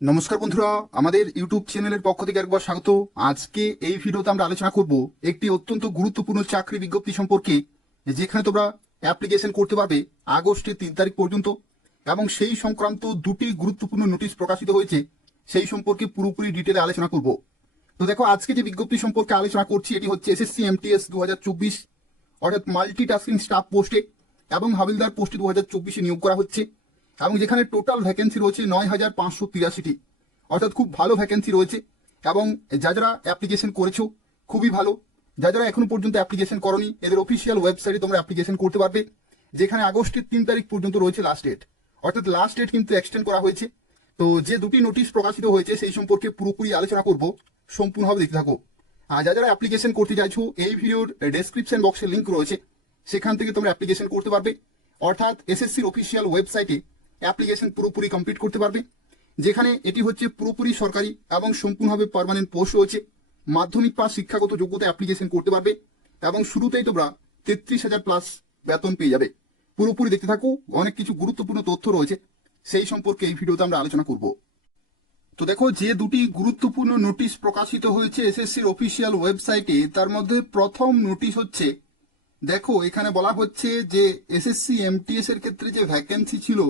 নমস্কার বন্ধুরা, আমাদের ইউটিউব চ্যানেলের পক্ষ থেকে একবার স্বাগত। আজকে এই ভিডিওতে আমরা আলোচনা করব একটি অত্যন্ত গুরুত্বপূর্ণ চাকরি বিজ্ঞপ্তি সম্পর্কে, যেখানে তোমরা অ্যাপ্লিকেশন করতে পারবে আগস্টের 3 তারিখ পর্যন্ত, এবং সেই সংক্রান্ত দুটি গুরুত্বপূর্ণ নোটিশ প্রকাশিত হয়েছে, সেই সম্পর্কে পুরোপুরি ডিটেলে আলোচনা করব। তো দেখো, আজকে যে বিজ্ঞপ্তি সম্পর্কে আলোচনা করছি এটি হচ্ছে এসএসসি এমটিএস 2024, অর্থাৎ মাল্টিটাস্কিং স্টাফ পোস্টে এবং হাবিলদার পোস্টে 2024-এ নিয়োগ করা হচ্ছে, এবং যেখানে টোটাল ভ্যাকেন্সি রয়েছে 9,583টি, অর্থাৎ খুব ভালো ভ্যাকেন্সি রয়েছে। এবং যারা অ্যাপ্লিকেশন করেছো খুবই ভালো, যারা এখনো পর্যন্ত অ্যাপ্লিকেশন করনি এদের অফিসিয়াল ওয়েবসাইটে তোমরা অ্যাপ্লিকেশন করতে পারবে, যেখানে আগস্টের 3 তারিখ পর্যন্ত রয়েছে লাস্ট ডেট, অর্থাৎ লাস্ট ডেট কিন্তু এক্সটেন্ড করা হয়েছে। তো যে দুটি নোটিশ প্রকাশিত হয়েছে সেই সম্পর্কে পুরোপুরি আলোচনা করব, সম্পূর্ণভাবে দেখতে থাকো। আর যারা অ্যাপ্লিকেশন করতে চাইছো এই ভিডিওর ডেসক্রিপশন বক্সে লিঙ্ক রয়েছে, সেখান থেকে তোমরা অ্যাপ্লিকেশন করতে পারবে, অর্থাৎ এসএসসির অফিসিয়াল ওয়েবসাইটে অ্যাপ্লিকেশন পুরোপুরি কমপ্লিট করতে পারবে, যেখানে এটি হচ্ছে পুরোপুরি সরকারি এবং সম্পূর্ণভাবে পার্মানেন্ট পোস্ট রয়েছে। মাধ্যমিক পাস শিক্ষাগত যোগ্যতা অ্যাপ্লিকেশন করতে পারবে, এবং শুরুতেই তোমরা 33,000 প্লাস বেতন পেয়ে যাবে। পুরোপুরি দেখতে থাকো, অনেক কিছু গুরুত্বপূর্ণ তথ্য রয়েছে, সেই সম্পর্কে এই ভিডিওতে আমরা আলোচনা করব। তো দেখো, যে দুটি গুরুত্বপূর্ণ নোটিশ প্রকাশিত হয়েছে এসএসসির অফিসিয়াল ওয়েবসাইটে, তার মধ্যে প্রথম নোটিশ হচ্ছে, দেখো এখানে বলা হচ্ছে যে এসএসসি এমটিএস এর ক্ষেত্রে যে ভ্যাকেন্সি ছিল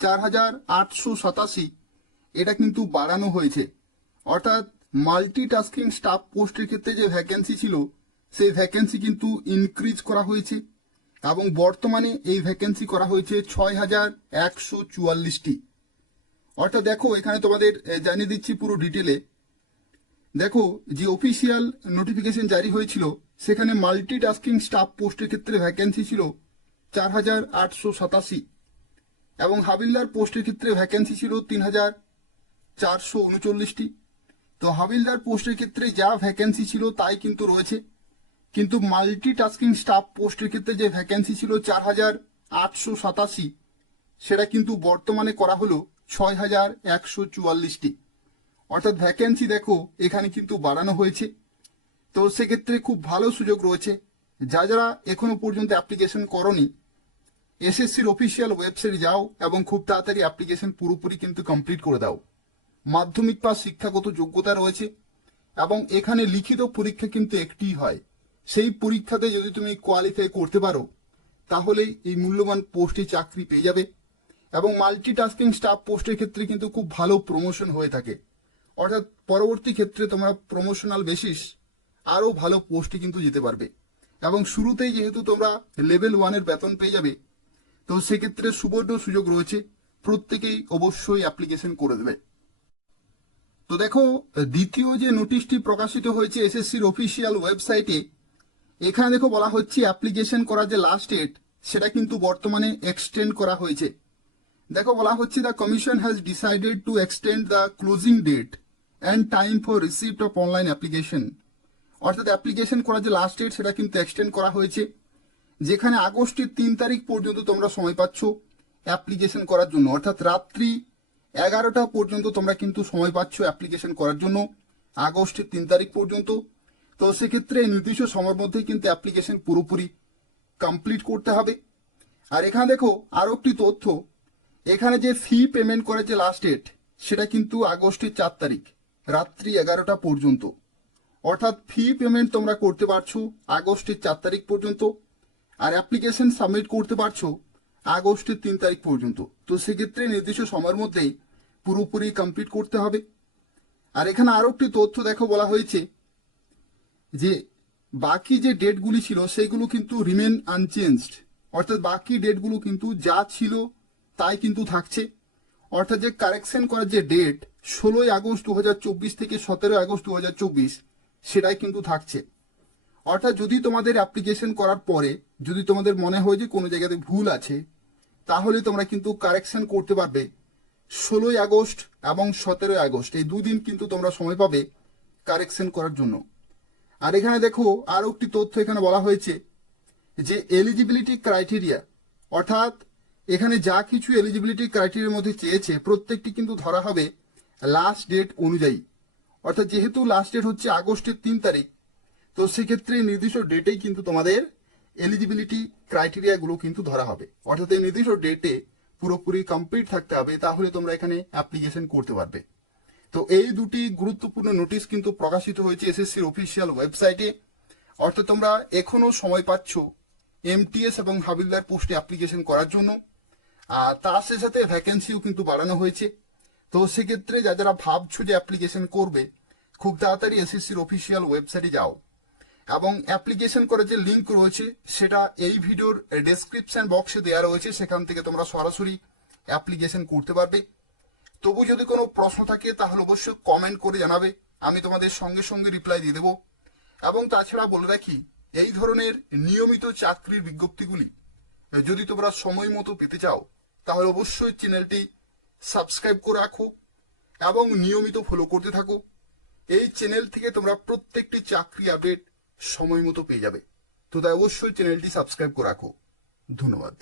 4,887, এটা কিন্তু বাড়ানো হয়েছে। অর্থাৎ মাল্টিটাস্কিং স্টাফ পোস্টের ক্ষেত্রে যে ভ্যাকেন্সি ছিল সেই ভ্যাকেন্সি কিন্তু ইনক্রিজ করা হয়েছে, এবং বর্তমানে এই ভ্যাকেন্সি করা হয়েছে 6,144টি। অর্থাৎ দেখো, এখানে তোমাদের জানিয়ে দিচ্ছি পুরো ডিটেলে। দেখো, যে অফিসিয়াল নোটিফিকেশন জারি হয়েছিল সেখানে মাল্টিটাস্কিং স্টাফ পোস্টের ক্ষেত্রে ভ্যাকেন্সি ছিল 4,887, এবং হাবিলদার পোস্টের ক্ষেত্রে ভ্যাকেন্সি ছিল 3,439টি। তো হাবিলদার পোস্টের ক্ষেত্রে যা ভ্যাকেন্সি ছিল তাই কিন্তু রয়েছে, কিন্তু মাল্টিটাস্কিং স্টাফ পোস্টের ক্ষেত্রে যে ভ্যাকেন্সি ছিল 4,887, সেটা কিন্তু বর্তমানে করা হলো 6,144টি। অর্থাৎ ভ্যাকেন্সি দেখো এখানে কিন্তু বাড়ানো হয়েছে। তো সেক্ষেত্রে খুব ভালো সুযোগ রয়েছে, যারা এখনো পর্যন্ত অ্যাপ্লিকেশন করনি এসএসসির অফিসিয়াল ওয়েবসাইটে যাও এবং খুব তাড়াতাড়ি অ্যাপ্লিকেশন পুরোপুরি কিন্তু কমপ্লিট করে দাও। মাধ্যমিক পাস শিক্ষাগত যোগ্যতা রয়েছে, এবং এখানে লিখিত পরীক্ষা কিন্তু একটিই হয়। সেই পরীক্ষাতে যদি তুমি কোয়ালিফাই করতে পারো তাহলে এই মূল্যবান পোস্টে চাকরি পেয়ে যাবে। এবং মাল্টিটাস্কিং স্টাফ পোস্টের ক্ষেত্রে কিন্তু খুব ভালো প্রমোশন হয়ে থাকে, অর্থাৎ পরবর্তী ক্ষেত্রে তোমরা প্রমোশনাল বেসিস আরও ভালো পোস্টে কিন্তু যেতে পারবে। এবং শুরুতেই যেহেতু তোমরা লেভেল 1-এর বেতন পেয়ে যাবে, তো সেক্ষেত্রে সুবর্ণ সুযোগ রয়েছে, প্রত্যেকেই অবশ্যই অ্যাপ্লিকেশন করে দেবে। তো দেখো, দ্বিতীয় যে নোটিশটি প্রকাশিত হয়েছে এসএসসির অফিসিয়াল ওয়েবসাইটে, এখানে দেখো বলা হচ্ছে অ্যাপ্লিকেশন করার যে লাস্ট ডেট সেটা কিন্তু বর্তমানে এক্সটেন্ড করা হয়েছে। দেখো বলা হচ্ছে, the commission has decided to extend the closing date and time for receipt of online application. অর্থাৎ অ্যাপ্লিকেশন করার যে লাস্ট ডেট সেটা কিন্তু এক্সটেন্ড করা হয়েছে, যেখানে আগস্টের 3 তারিখ পর্যন্ত তোমরা সময় পাচ্ছ অ্যাপ্লিকেশন করার জন্য। অর্থাৎ রাত্রি 11টা পর্যন্ত তোমরা কিন্তু সময় পাচ্ছ অ্যাপ্লিকেশন করার জন্য, আগস্টের 3 তারিখ পর্যন্ত। তো সেক্ষেত্রে নির্দিষ্ট সময়ের মধ্যে কিন্তু অ্যাপ্লিকেশন পুরোপুরি কমপ্লিট করতে হবে। আর এখানে দেখো আরও একটি তথ্য, এখানে যে ফি পেমেন্ট করার যে লাস্ট ডেট সেটা কিন্তু আগস্টের 4 তারিখ রাত্রি 11টা পর্যন্ত। অর্থাৎ ফি পেমেন্ট তোমরা করতে পারছো আগস্টের 4 তারিখ পর্যন্ত, আর অ্যাপ্লিকেশন সাবমিট করতে পারছো আগস্টের 3 তারিখ পর্যন্ত। তো সেক্ষেত্রে নির্দিষ্ট সময়ের মধ্যেই পুরোপুরি কমপ্লিট করতে হবে। আর এখানে আরও একটি তথ্য দেখো, বলা হয়েছে যে বাকি যে ডেটগুলি ছিল সেগুলো কিন্তু রিমেন আনচেঞ্জড, অর্থাৎ বাকি ডেটগুলো কিন্তু যা ছিল তাই কিন্তু থাকছে। অর্থাৎ যে কারেকশন করার যে ডেট 16 আগস্ট 2024 থেকে 17 আগস্ট 2024, সেটাই কিন্তু থাকছে। অর্থাৎ যদি তোমাদের অ্যাপ্লিকেশন করার পরে যদি তোমাদের মনে হয় যে কোনো জায়গাতে ভুল আছে, তাহলে তোমরা কিন্তু কারেকশন করতে পারবে 16 আগস্ট এবং 17 আগস্ট, এই দুদিন কিন্তু তোমরা সময় পাবে কারেকশন করার জন্য। আর এখানে দেখো আরও একটি তথ্য এখানে বলা হয়েছে যে এলিজিবিলিটি ক্রাইটেরিয়া, অর্থাৎ এখানে যা কিছু এলিজিবিলিটি ক্রাইটেরিয়ার মধ্যে চেয়েছে প্রত্যেকটি কিন্তু ধরা হবে লাস্ট ডেট অনুযায়ী। অর্থাৎ যেহেতু লাস্ট ডেট হচ্ছে আগস্টের 3 তারিখ, তো সেক্ষেত্রে নির্দিষ্ট ডেটেই কিন্তু তোমাদের এলিজিবিলিটি ক্রাইটেরিয়াগুলো কিন্তু ধরা হবে। অর্থাৎ এই নির্দিষ্ট ডেটে পুরোপুরি কমপ্লিট থাকতে হবে, তাহলে তোমরা এখানে অ্যাপ্লিকেশন করতে পারবে। তো এই দুটি গুরুত্বপূর্ণ নোটিশ কিন্তু প্রকাশিত হয়েছে এসএসসির অফিসিয়াল ওয়েবসাইটে। অর্থাৎ তোমরা এখনো সময় পাচ্ছ এমটিএস এবং হাবিলদার পোস্টে অ্যাপ্লিকেশন করার জন্য। আর তার সাথে সাথে ভ্যাকেন্সিও কিন্তু বাড়ানো হয়েছে। তো সেক্ষেত্রে যারা ভাবছো যে অ্যাপ্লিকেশন করবে, খুব তাড়াতাড়ি এসএসসির অফিসিয়াল ওয়েবসাইটে যাও এবং অ্যাপ্লিকেশন করার যে লিঙ্ক রয়েছে সেটা এই ভিডিওর ডেসক্রিপশন বক্সে দেওয়া রয়েছে, সেখান থেকে তোমরা সরাসরি অ্যাপ্লিকেশন করতে পারবে। তবু যদি কোনো প্রশ্ন থাকে তাহলে অবশ্যই কমেন্ট করে জানাবে, আমি তোমাদের সঙ্গে সঙ্গে রিপ্লাই দিয়ে দেবো। এবং তাছাড়া বলে রাখি, এই ধরনের নিয়মিত চাকরির বিজ্ঞপ্তিগুলি যদি তোমরা সময় মতো পেতে চাও তাহলে অবশ্যই চ্যানেলটি সাবস্ক্রাইব করে রাখো এবং নিয়মিত ফলো করতে থাকো। এই চ্যানেল থেকে তোমরা প্রত্যেকটি চাকরি আপডেট সময় মতো পেয়ে যাবে। তো তাই অবশ্যই চ্যানেলটি সাবস্ক্রাইব করে রাখো। ধন্যবাদ।